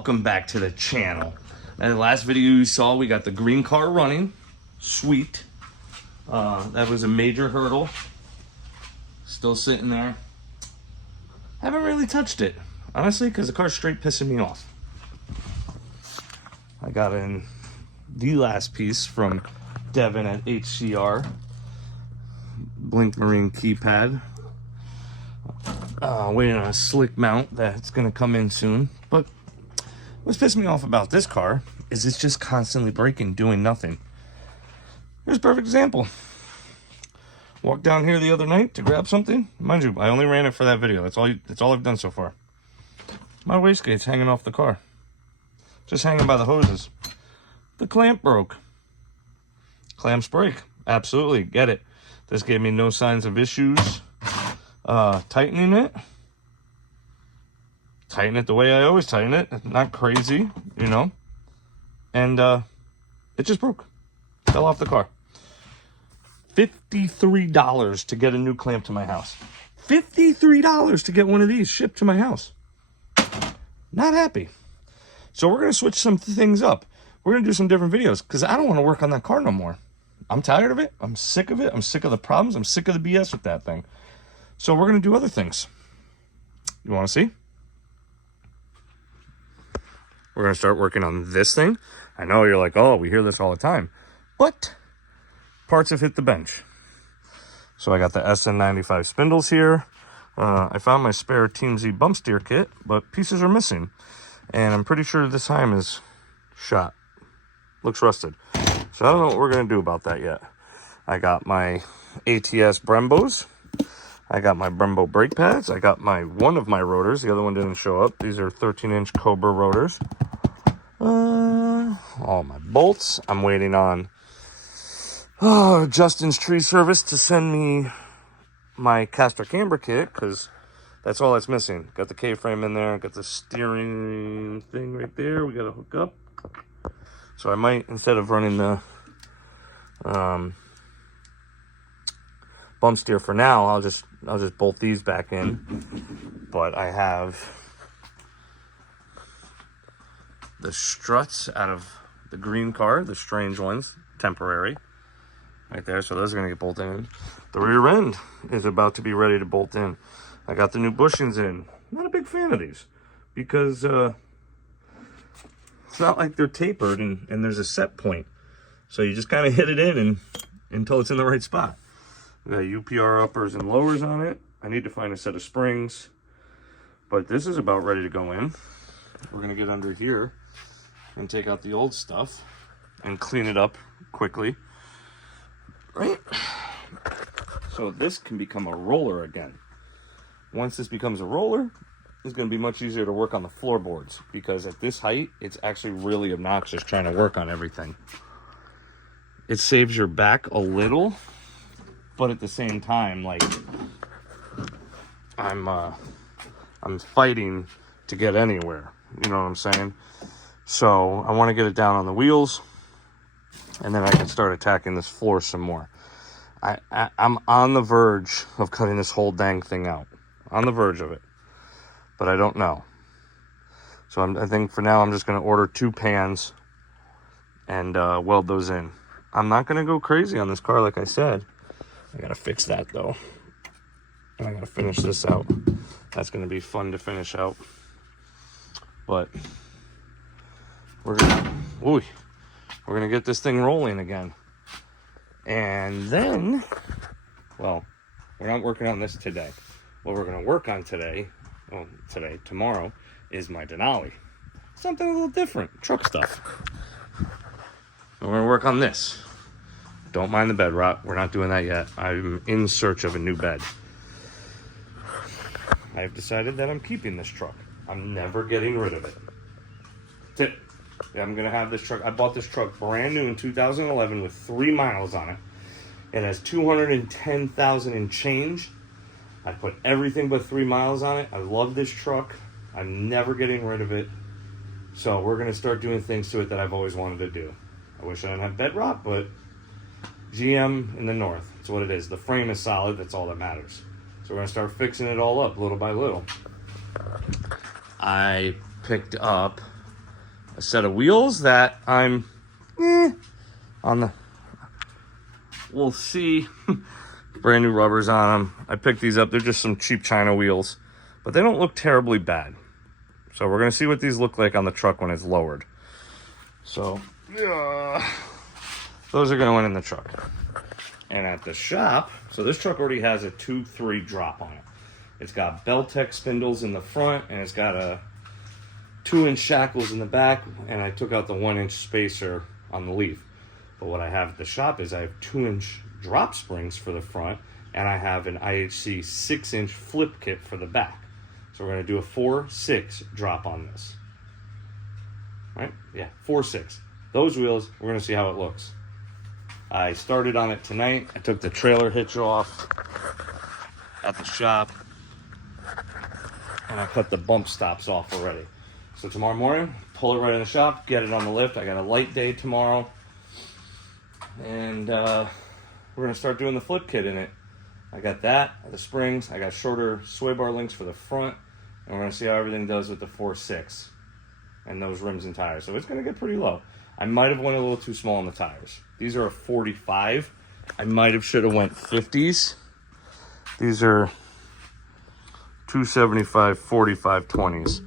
welcome back to the channel. And the last video you saw, we got the green car running. Sweet. That was a major hurdle. Still sitting there. Haven't really touched it, honestly, because the car's straight pissing me off. I got in the last piece from Devin at HCR. Blink Marine keypad. Waiting on a slick mount that's going to come in soon. But what's pissing me off about this car is it's just constantly braking, doing nothing. Here's a perfect example. Walked down here the other night to grab something. Mind you, I only ran it for that video. That's all I've done so far. My wastegate's hanging off the car. Just hanging by the hoses. The clamp broke. Clamps break. Absolutely. Get it. This gave me no signs of issues. Tightening it. Tighten it the way I always tighten it. Not crazy, you know. And it just broke. Fell off the car. $53 to get a new clamp to my house. $53 to get one of these shipped to my house. Not happy. So we're going to switch some things up. We're going to do some different videos because I don't want to work on that car no more. I'm tired of it. I'm sick of it. I'm sick of the problems. I'm sick of the BS with that thing. So we're going to do other things. You want to see? We're going to start working on this thing. I know you're like, oh, we hear this all the time. But parts have hit the bench. So I got the SN95 spindles here. I found my spare Team Z bump steer kit, but pieces are missing. And I'm pretty sure this time is shot. Looks rusted. So I don't know what we're going to do about that yet. I got my ATS Brembos. I got my Brembo brake pads. I got one of my rotors. The other one didn't show up. These are 13-inch Cobra rotors. All my bolts. I'm waiting on Justin's tree service to send me my caster camber kit because that's all that's missing. Got the K-frame in there. Got the steering thing right there. We got to hook up. So I might, instead of running the bump steer for now, I'll just bolt these back in. But I have the struts out of the green car, the strange ones, temporary, right there. So those are going to get bolted in. The rear end is about to be ready to bolt in. I got the new bushings in. Not a big fan of these because it's not like they're tapered and there's a set point. So you just kind of hit it in until it's in the right spot. We got UPR uppers and lowers on it. I need to find a set of springs, but this is about ready to go in. We're gonna get under here and take out the old stuff and clean it up quickly, right? So this can become a roller again. Once this becomes a roller, it's gonna be much easier to work on the floorboards because at this height, it's actually really obnoxious trying to work on everything. It saves your back a little, but at the same time, like, I'm fighting to get anywhere. You know what I'm saying? So I want to get it down on the wheels, and then I can start attacking this floor some more. I'm on the verge of cutting this whole dang thing out. On the verge of it. But I don't know. So I think for now I'm just going to order 2 pans and weld those in. I'm not going to go crazy on this car like I said. I gotta fix that though. And I gotta finish this out. That's gonna be fun to finish out. But we're gonna get this thing rolling again. And then, well, we're not working on this today. What we're gonna work on tomorrow, is my Denali. Something a little different, truck stuff. And we're gonna work on this. Don't mind the bed rot. We're not doing that yet. I'm in search of a new bed. I've decided that I'm keeping this truck. I'm never getting rid of it. That's it. I'm going to have this truck. I bought this truck brand new in 2011 with 3 miles on it. It has 210,000 and change. I put everything but 3 miles on it. I love this truck. I'm never getting rid of it. So we're going to start doing things to it that I've always wanted to do. I wish I didn't have bed rot, but GM in the north. That's what it is. The frame is solid. That's all that matters. So we're going to start fixing it all up little by little. I picked up a set of wheels that I'm on the, we'll see. Brand new rubbers on them. I picked these up. They're just some cheap China wheels, but they don't look terribly bad. So we're going to see what these look like on the truck when it's lowered. So those are going in the truck. And at the shop, so this truck already has a 2-3 drop on it. It's got Beltec spindles in the front, and it's got a 2-inch shackles in the back, and I took out the 1-inch spacer on the leaf. But what I have at the shop is I have 2-inch drop springs for the front, and I have an IHC 6-inch flip kit for the back. So we're going to do a 4-6 drop on this. Right? Yeah, 4-6. Those wheels, we're going to see how it looks. I started on it tonight. I took the trailer hitch off at the shop, and I cut the bump stops off already. So tomorrow morning, pull it right in the shop, get it on the lift. I got a light day tomorrow, and we're going to start doing the flip kit in it. I got that, the springs, I got shorter sway bar links for the front, and we're going to see how everything does with the 4-6 and those rims and tires. So it's going to get pretty low. I might have went a little too small on the tires. These are a 45. I might have should have went 50s. These are 275, 45, 20s.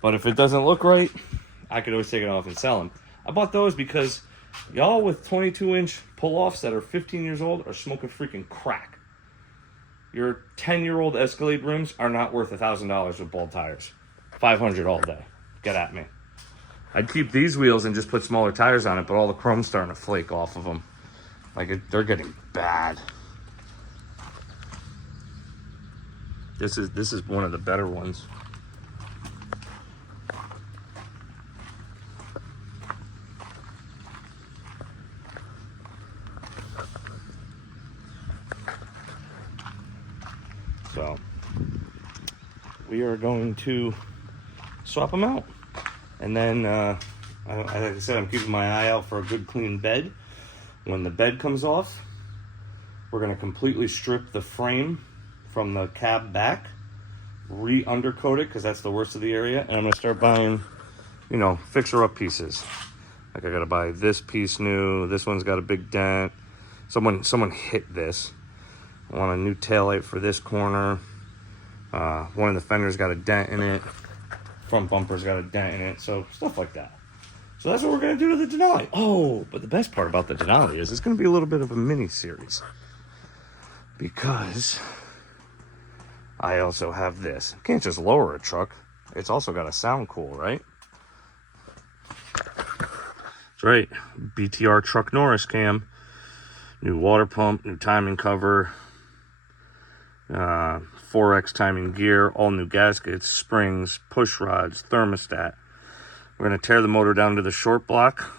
But if it doesn't look right, I could always take it off and sell them. I bought those because y'all with 22-inch pull-offs that are 15 years old are smoking freaking crack. Your 10-year-old Escalade rims are not worth $1,000 with bald tires. $500 all day. Get at me. I'd keep these wheels and just put smaller tires on it, but all the chrome's starting to flake off of them. They're getting bad. This is one of the better ones. So we are going to swap them out. And then, like I said, I'm keeping my eye out for a good clean bed. When the bed comes off, we're going to completely strip the frame from the cab back, re-undercoat it, because that's the worst of the area. And I'm going to start buying, fixer-up pieces. Like I got to buy this piece new. This one's got a big dent. Someone hit this. I want a new taillight for this corner. One of the fenders got a dent in it. Front bumper's got a dent in it. So stuff like that. So that's what we're going to do to the Denali. Oh, but the best part about the Denali is it's going to be a little bit of a mini-series. Because I also have this. You can't just lower a truck. It's also got to sound cool, right? That's right. BTR Truck Norris cam. New water pump, new timing cover. 4X timing gear, all new gaskets, springs, push rods, thermostat. We're going to tear the motor down to the short block.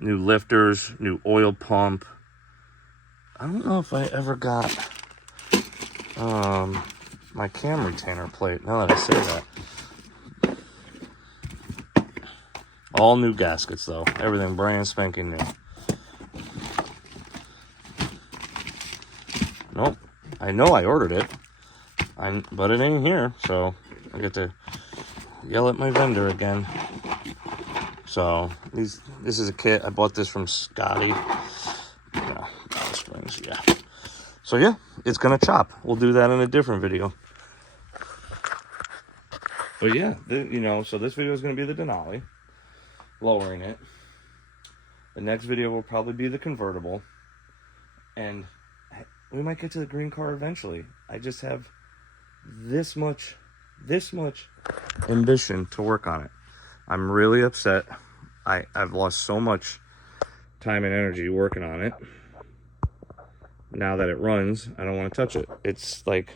New lifters, new oil pump. I don't know if I ever got my cam retainer plate, now that I say that. All new gaskets though, everything brand spanking new. Nope. I know I ordered it, but it ain't here, so I get to yell at my vendor again. So this is a kit. I bought this from Scotty. Yeah, springs, yeah. So yeah, it's gonna chop. We'll do that in a different video. But yeah, so this video is gonna be the Denali, lowering it. The next video will probably be the convertible, and we might get to the green car eventually. I just have this much ambition to work on it. I'm really upset. I've lost so much time and energy working on it. Now that it runs, I don't want to touch it. It's like,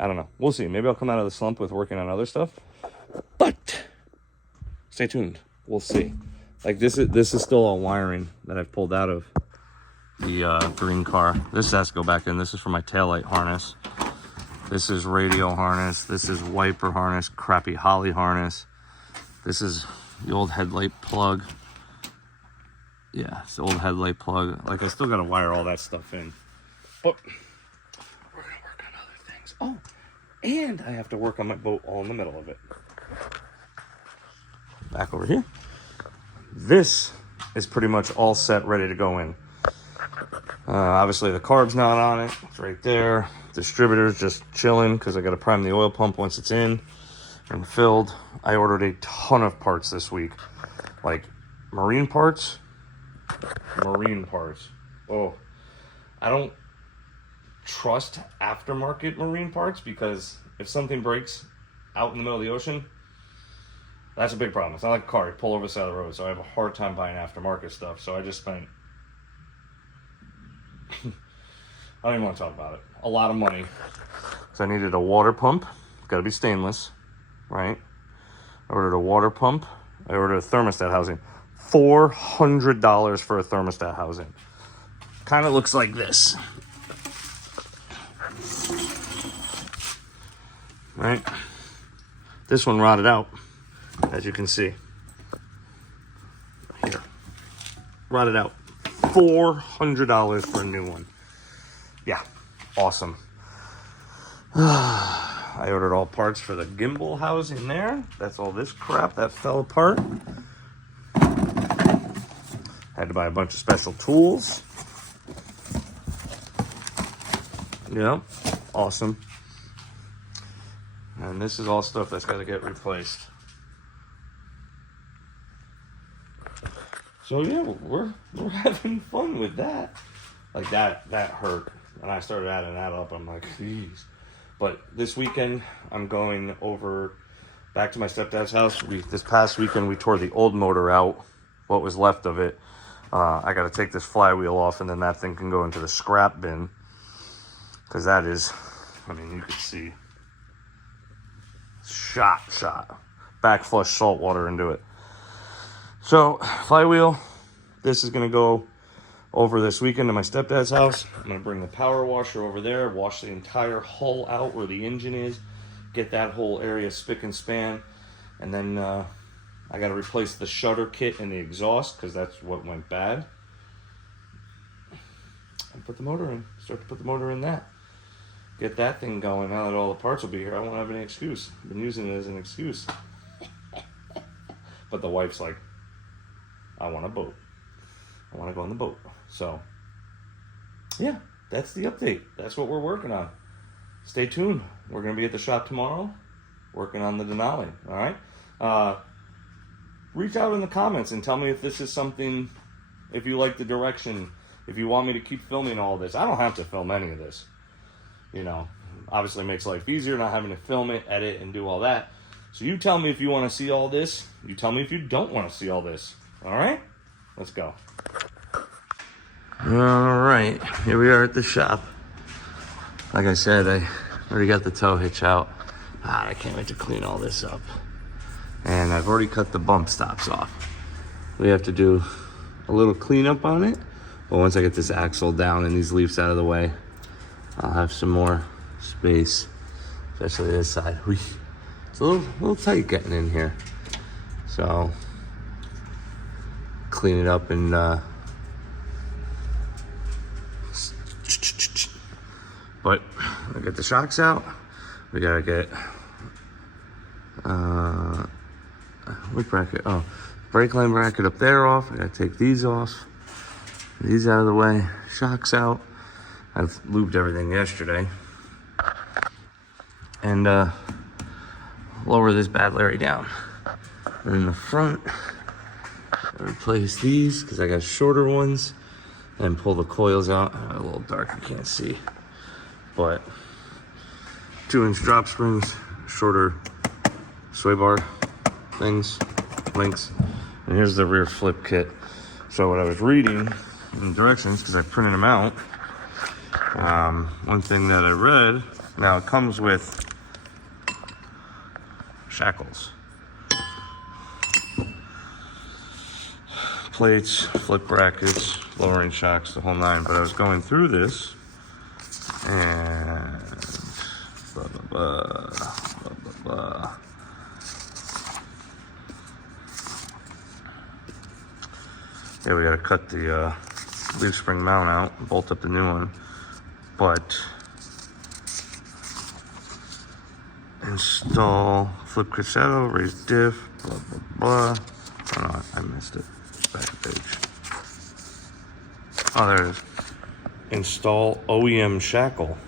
I don't know. We'll see. Maybe I'll come out of the slump with working on other stuff. But stay tuned. We'll see. Like this is still all wiring that I've pulled out of the green car. This has to go back in. This is for my taillight harness. This is radio harness. This is wiper harness, crappy Holly harness. This is the old headlight plug. Yeah, it's the old headlight plug. Like, I still got to wire all that stuff in. But we're going to work on other things. Oh, and I have to work on my boat all in the middle of it. back over here. This is pretty much all set, ready to go in. Obviously the carb's not on it. It's right there. Distributor's just chilling because I got to prime the oil pump once it's in and filled. I ordered a ton of parts this week, like marine parts. Oh, I don't trust aftermarket marine parts because if something breaks out in the middle of the ocean, that's a big problem. It's not like a car. You pull over the side of the road, so I have a hard time buying aftermarket stuff. So I just spent I don't even want to talk about it. A lot of money. So I needed a water pump. It's got to be stainless, right? I ordered a water pump. I ordered a thermostat housing. $400 for a thermostat housing. Kind of looks like this. Right? This one rotted out, as you can see. Here. Rotted out. $400 for a new one. Yeah, awesome. I ordered all parts for the gimbal housing there. That's all this crap that fell apart. Had to buy a bunch of special tools. Yeah, awesome. And this is all stuff that's got to get replaced. So yeah, we're having fun with that. Like that hurt. And I started adding that up. I'm like, geez. But this weekend, I'm going over back to my stepdad's house. This past weekend, we tore the old motor out, what was left of it. I got to take this flywheel off, and then that thing can go into the scrap bin. Because that is, I mean, you can see, shot. Back flush salt water into it. So, flywheel, this is going to go over this weekend to my stepdad's house. I'm going to bring the power washer over there, wash the entire hull out where the engine is, get that whole area spick and span, and then I got to replace the shutter kit and the exhaust because that's what went bad. And put the motor in. Start to put the motor in that. Get that thing going. Now that all the parts will be here, I won't have any excuse. I've been using it as an excuse. But the wife's like, I want a boat. I want to go on the boat. So, yeah, that's the update. That's what we're working on. Stay tuned. We're going to be at the shop tomorrow working on the Denali. All right? Reach out in the comments and tell me if this is something, if you like the direction, if you want me to keep filming all this. I don't have to film any of this. You know, obviously it makes life easier not having to film it, edit, and do all that. So you tell me if you want to see all this. You tell me if you don't want to see all this. All right? Let's go. All right, here we are at the shop. Like I said, I already got the tow hitch out. I can't wait to clean all this up. And I've already cut the bump stops off. We have to do a little cleanup on it. But once I get this axle down and these leaves out of the way, I'll have some more space, especially this side. It's a little tight getting in here. So, clean it up and but I get the shocks out. We gotta get what bracket? Oh, brake line bracket up there off. I gotta take these off. These out of the way. Shocks out. I've lubed everything yesterday. And lower this bad Larry down. And in the front, I replace these because I got shorter ones. And pull the coils out. A little dark, you can't see. But 2-inch drop springs, shorter sway bar things, links. And here's the rear flip kit. So what I was reading in the directions, because I printed them out, one thing that I read, now it comes with shackles, plates, flip brackets, lowering shocks, the whole nine. But I was going through this and blah, blah, blah, blah, blah, blah. Yeah, we gotta cut the leaf spring mount out and bolt up the new one. But Install flip kit saddle, raise diff, blah, blah, blah. Oh no, I missed it. Back page. Oh, there it is. Install OEM shackle.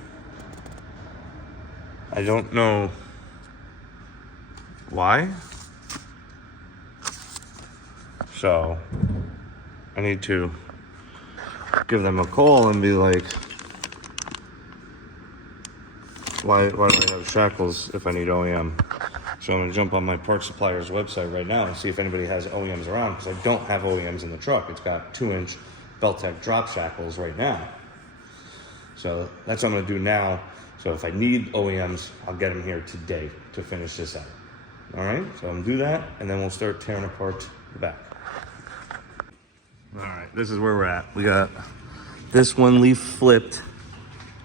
I don't know why. So I need to give them a call and be like, why do I have shackles if I need OEM? So I'm gonna jump on my parts supplier's website right now and see if anybody has OEMs around, because I don't have OEMs in the truck. It's got 2-inch Beltec drop shackles right now. So that's what I'm gonna do now. So if I need OEMs, I'll get them here today to finish this out. All right, so I'm gonna do that, and then we'll start tearing apart the back. All right, this is where we're at. We got this one leaf flipped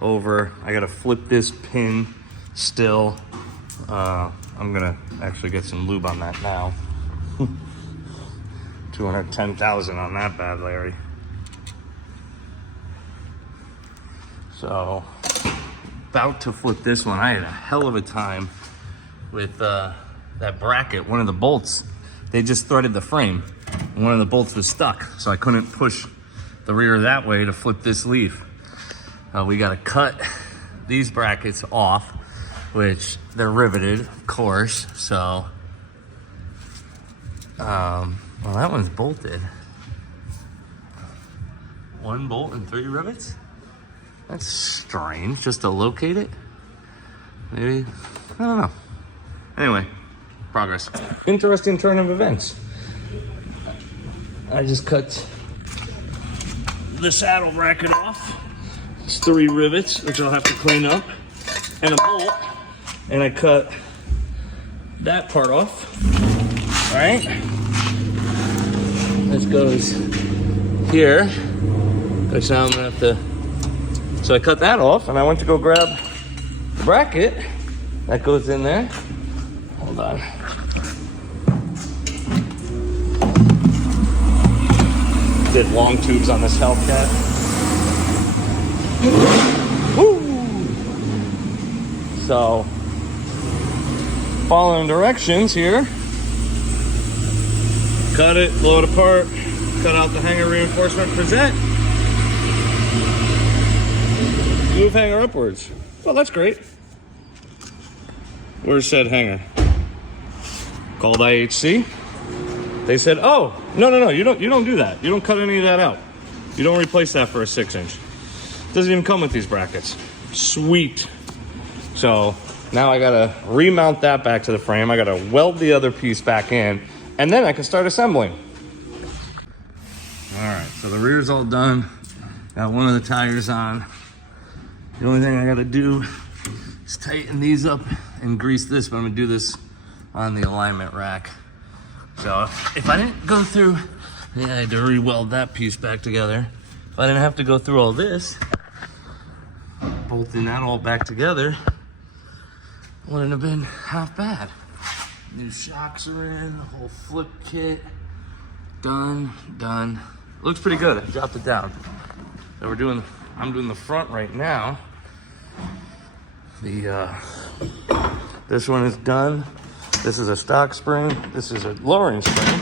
over. I gotta flip this pin still. I'm gonna actually get some lube on that now. 210,000 on that bad Larry. So, about to flip this one. I had a hell of a time with that bracket. One of the bolts, they just threaded the frame. And one of the bolts was stuck, so I couldn't push the rear that way to flip this leaf. We gotta cut these brackets off, which they're riveted, of course. So, well, that one's bolted. 1 bolt and 3 rivets? That's strange, just to locate it. Maybe, I don't know. Anyway, progress. Interesting turn of events. I just cut the saddle bracket off. It's 3 rivets, which I'll have to clean up, and a bolt. And I cut that part off. All right. This goes here. Which now I'm gonna have to. So I cut that off, and I went to go grab the bracket that goes in there. Hold on. Did long tubes on this Hellcat. Woo! So, following directions here. Cut it, blow it apart, cut out the hanger reinforcement, present. Move hanger upwards. Well, that's great. Where's said hanger? Called IHC. They said, "Oh, no, you don't do that. You don't cut any of that out. You don't replace that for a 6-inch. Doesn't even come with these brackets." Sweet. So now I gotta remount that back to the frame. I gotta weld the other piece back in, and then I can start assembling. All right, so the rear's all done. Got one of the tires on. The only thing I gotta do is tighten these up and grease this, but I'm gonna do this on the alignment rack. So if I didn't go through, I had to re-weld that piece back together. If I didn't have to go through all this, bolting that all back together, wouldn't have been half bad. New shocks are in, the whole flip kit, done. Looks pretty good, I dropped it down. So I'm doing the front right now. This one is done. This is a stock spring. This is a lowering spring.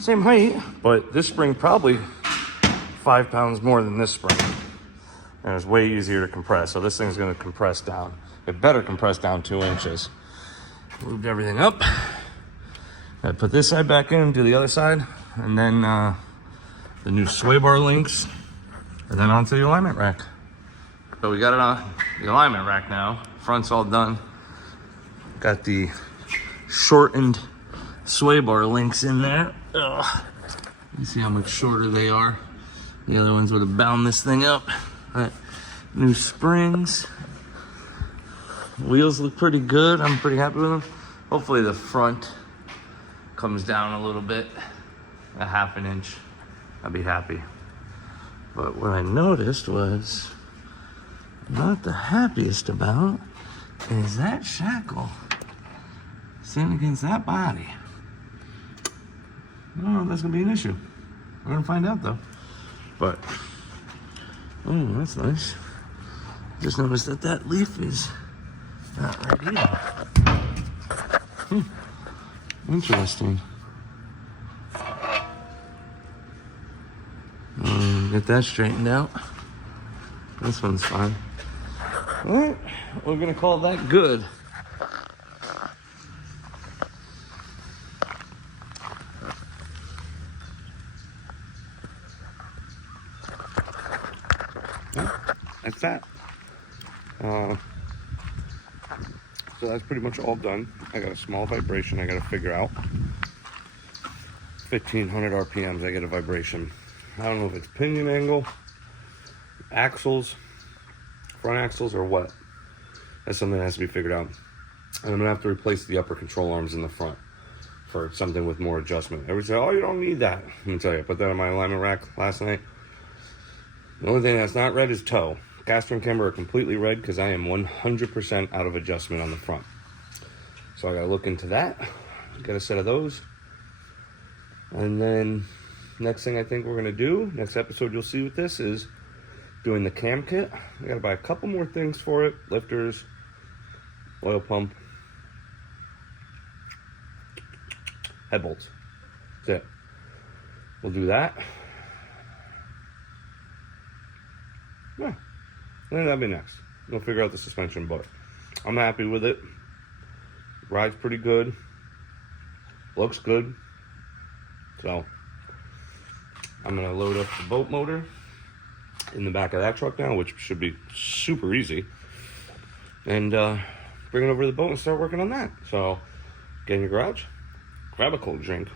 Same height, but this spring probably 5 pounds more than this spring. And it's way easier to compress. So this thing's gonna compress down. It better compress down 2 inches. Moved everything up. I put this side back in, do the other side, and then the new sway bar links, and then onto the alignment rack. So we got it on the alignment rack now. Front's all done. Got the shortened sway bar links in there. Ugh. You see how much shorter they are. The other ones would have bound this thing up. New springs. Wheels look pretty good. I'm pretty happy with them. Hopefully the front comes down a little bit, a 1/2 inch. I'd be happy. But what I noticed was not the happiest about is that shackle sitting against that body. I don't know if that's gonna be an issue. We're gonna find out though. But, oh, that's nice. Just noticed that leaf is not right here. Interesting. Get that straightened out. This one's fine. All right, we're gonna call that good. That's that. So that's pretty much all done. I got a small vibration I gotta figure out. 1500 RPMs, I get a vibration. I don't know if it's pinion angle, axles, front axles, or what. That's something that has to be figured out. And I'm gonna have to replace the upper control arms in the front for something with more adjustment. Everybody say, oh, you don't need that. Let me tell you, I put that on my alignment rack last night. The only thing that's not red is toe. Caster and camber are completely red because I am 100% out of adjustment on the front. So I gotta look into that, get a set of those. And then next thing I think we're gonna do, next episode you'll see with this, is doing the cam kit. I gotta buy a couple more things for it. Lifters, oil pump, head bolts. That's it. We'll do that. Yeah, I think that'll be next. We'll figure out the suspension, but I'm happy with it. Rides pretty good. Looks good. So I'm gonna load up the boat motor in the back of that truck now, which should be super easy, and bring it over to the boat and start working on that. So get in your garage, grab a cold drink.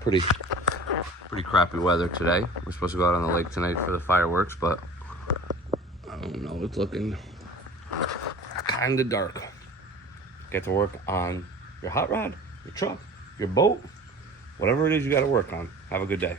Pretty crappy weather today. We're supposed to go out on the lake tonight for the fireworks, but I don't know, it's looking kind of dark. Get to work on your hot rod, your truck, your boat, whatever it is you got to work on. Have a good day.